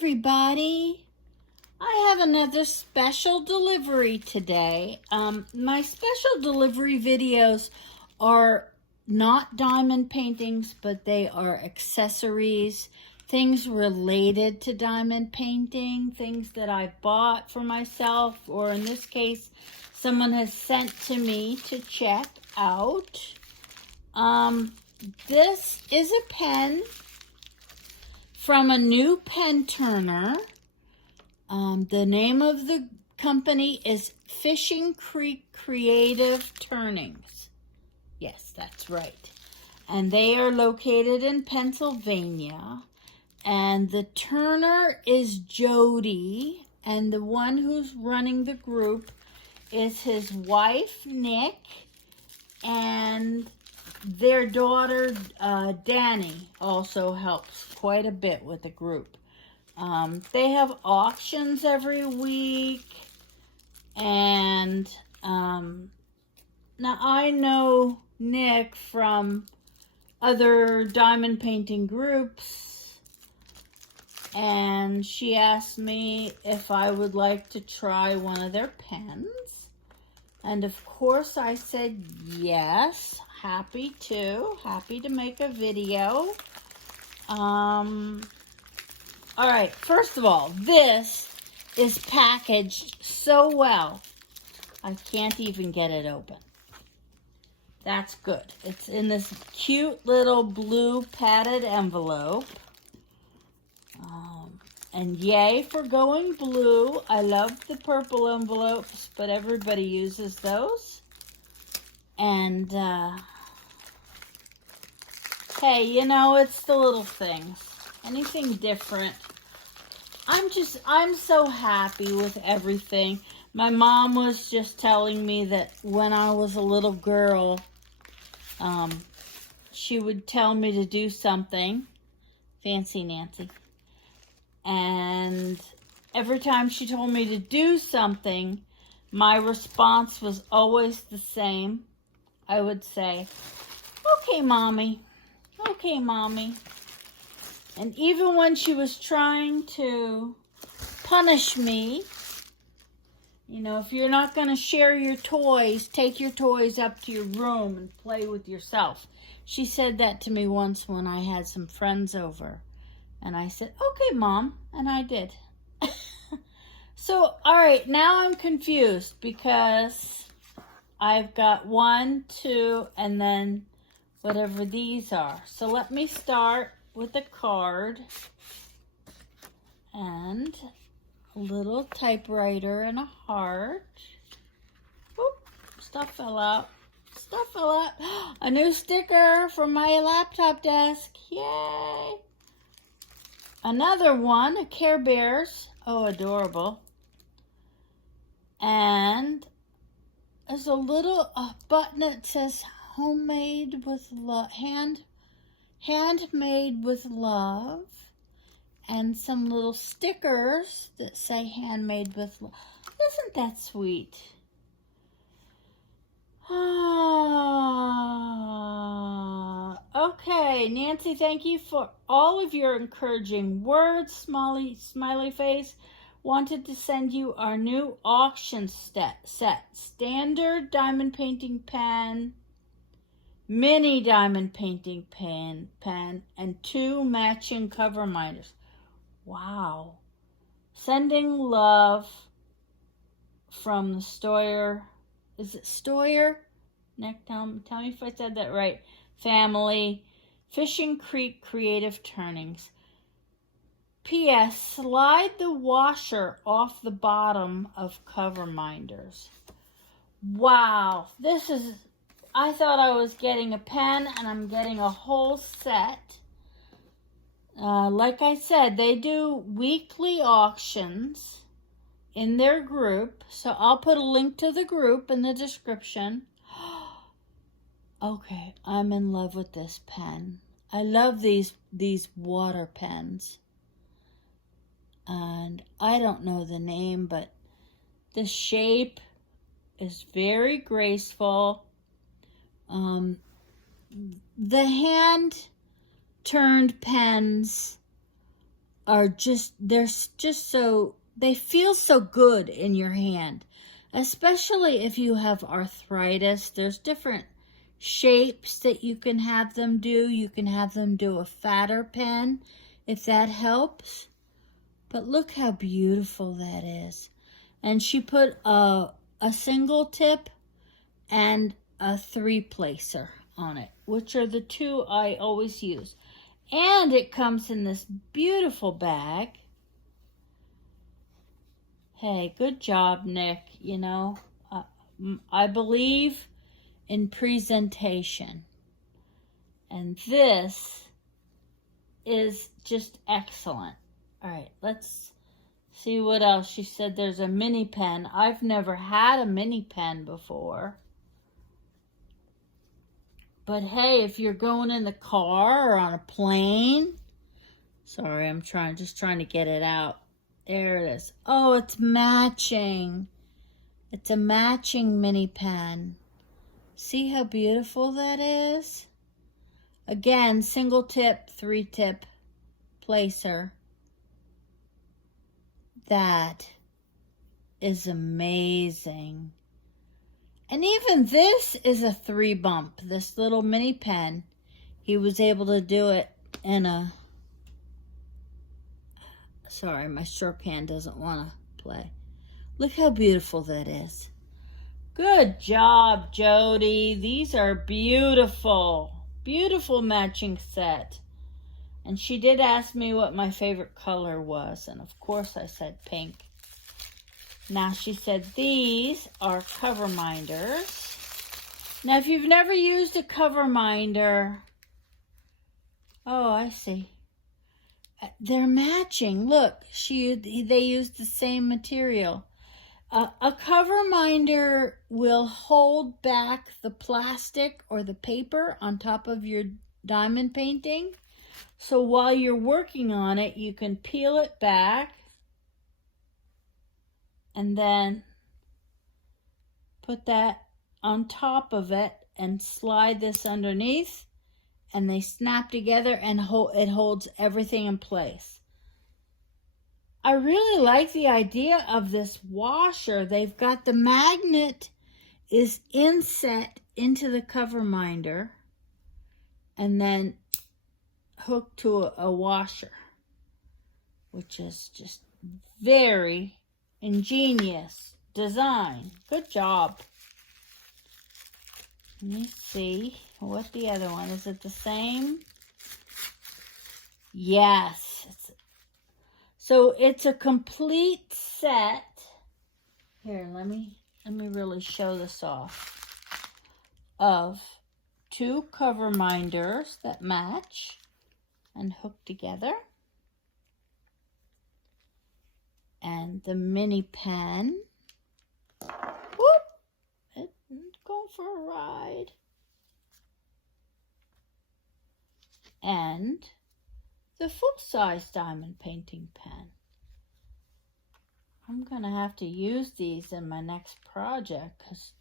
everybody. I have another special delivery today. My special delivery videos are not diamond paintings, but they are accessories, things related to diamond painting, things that I bought for myself, or in this case, someone has sent to me to check out. This is a pen from a new pen turner. The name of the company is Fishing Creek Creative Turnings. Yes, that's right. And they are located in Pennsylvania. And the turner is Jody. And the one who's running the group is his wife, Nick, and their daughter, Danny, also helps quite a bit with the group. They have auctions every week, and now I know Nick from other diamond painting groups, and she asked me if I would like to try one of their pens, and of course I said yes, happy to make a video. All right, first of all, this is packaged so well, I can't even get it open. That's good. It's in this cute little blue padded envelope. And yay for going blue. I love the purple envelopes, but everybody uses those. And, hey, you know, it's the little things. Anything different. I'm so happy with everything. My mom was just telling me that when I was a little girl, she would tell me to do something. Fancy Nancy. And every time she told me to do something, my response was always the same. I would say, okay, Mommy. Okay, Mommy. And even when she was trying to punish me, you know, if you're not going to share your toys, take your toys up to your room and play with yourself. She said that to me once when I had some friends over. And I said, okay, Mom. And I did. So, all right, now I'm confused because I've got 1, 2, and then whatever these are. So let me start with a card and a little typewriter and a heart. Oop, stuff fell out. Stuff fell out. A new sticker from my laptop desk. Yay! Another one, a Care Bears. Oh, adorable. And there's a little button that says homemade with love, handmade with love, and some little stickers that say handmade with love. Isn't that sweet? Okay, Nancy, thank you for all of your encouraging words. Smiley face. Wanted to send you our new auction set. Standard diamond painting pen, mini diamond painting pen, and 2 matching cover minders. Wow. Sending love from the Stoyer. Is it Stoyer? Nick, tell me if I said that right. Family. Fishing Creek Creative Turnings. P.S. Slide the washer off the bottom of cover minders. Wow. This is... I thought I was getting a pen, and I'm getting a whole set. Like I said, they do weekly auctions in their group, so I'll put a link to the group in the description. Okay, I'm in love with this pen. I love these water pens. And I don't know the name, but the shape is very graceful. The hand-turned pens are they're just so, they feel so good in your hand, especially if you have arthritis. There's different shapes that you can have them do. You can have them do a fatter pen if that helps. But look how beautiful that is. And she put a single tip and a 3-placer on it, which are the two I always use. And it comes in this beautiful bag. Hey, good job, Nick. You know, I believe in presentation. And this is just excellent. All right, let's see what else. She said there's a mini pen. I've never had a mini pen before. But hey, if you're going in the car or on a plane, sorry, I'm just trying to get it out. There it is. Oh, it's matching. It's a matching mini pen. See how beautiful that is? Again, single tip, 3-tip placer. That is amazing. And even this is a 3-bump. This little mini pen, he was able to do it in a... Sorry, my stroke hand doesn't want to play. Look how beautiful that is. Good job, Jody. These are beautiful. Beautiful matching set. And she did ask me what my favorite color was. And of course I said pink. Now she said these are cover minders. Now if you've never used a cover minder, oh, I see. They're matching. Look, they used the same material. A cover minder will hold back the plastic or the paper on top of your diamond painting. So while you're working on it, you can peel it back and then put that on top of it and slide this underneath, and they snap together and it holds everything in place. I really like the idea of this washer. They've got the magnet is inset into the cover minder and then hooked to a washer, which is just very ingenious design. Good job. Let me see what the other one is. It the same? Yes. So it's a complete set. Here, let me really show this off. Of 2 cover minders that match and hook together. And the mini pen. Whoop! It's going for a ride. And the full-size diamond painting pen. I'm going to have to use these in my next project because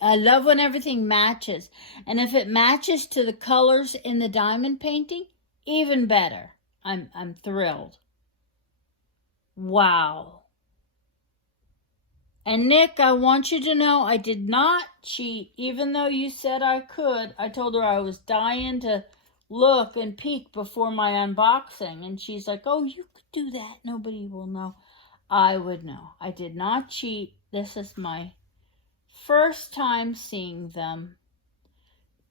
I love when everything matches. And if it matches to the colors in the diamond painting, even better. I'm thrilled. Wow. And Nick, I want you to know I did not cheat, even though you said I could. I told her I was dying to look and peek before my unboxing. And she's like, oh, you could do that. Nobody will know. I would know. I did not cheat. This is my first time seeing them.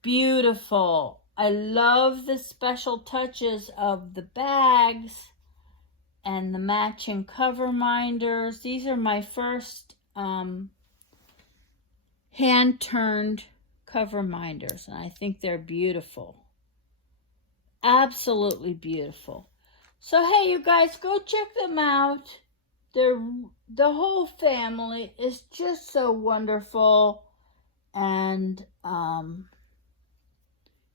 Beautiful. I love the special touches of the bags and the matching cover minders. These are my first hand-turned cover minders, and I think they're beautiful. Absolutely beautiful. So, hey, you guys, go check them out. The whole family is just so wonderful. And,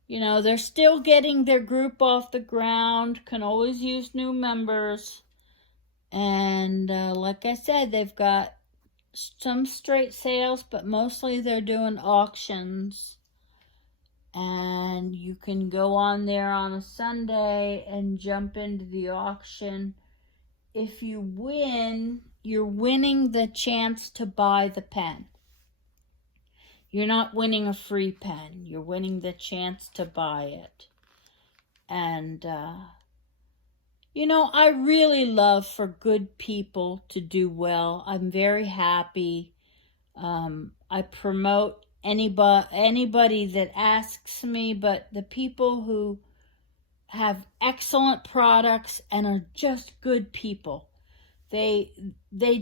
you know, they're still getting their group off the ground. Can always use new members. And like I said, they've got some straight sales, but mostly they're doing auctions. and you can go on there on a Sunday and jump into the auction. If you win, you're winning the chance to buy the pen. You're not winning a free pen. You're winning the chance to buy it. And, I really love for good people to do well. I'm very happy. I promote anybody that asks me, but the people who have excellent products and are just good people, they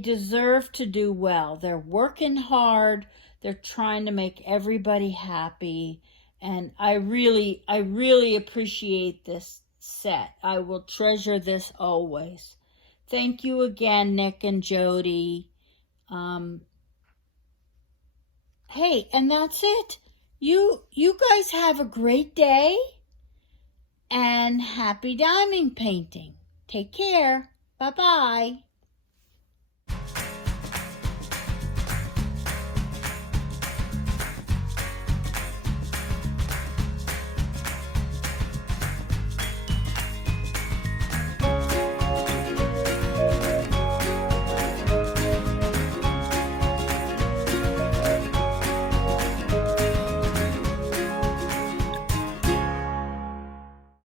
deserve to do well. They're working hard. They're trying to make everybody happy. And I really appreciate this set. I will treasure this always. Thank you again, Nick and Jody. Hey, and that's it. You guys have a great day and happy diamond painting. Take care. Bye-bye.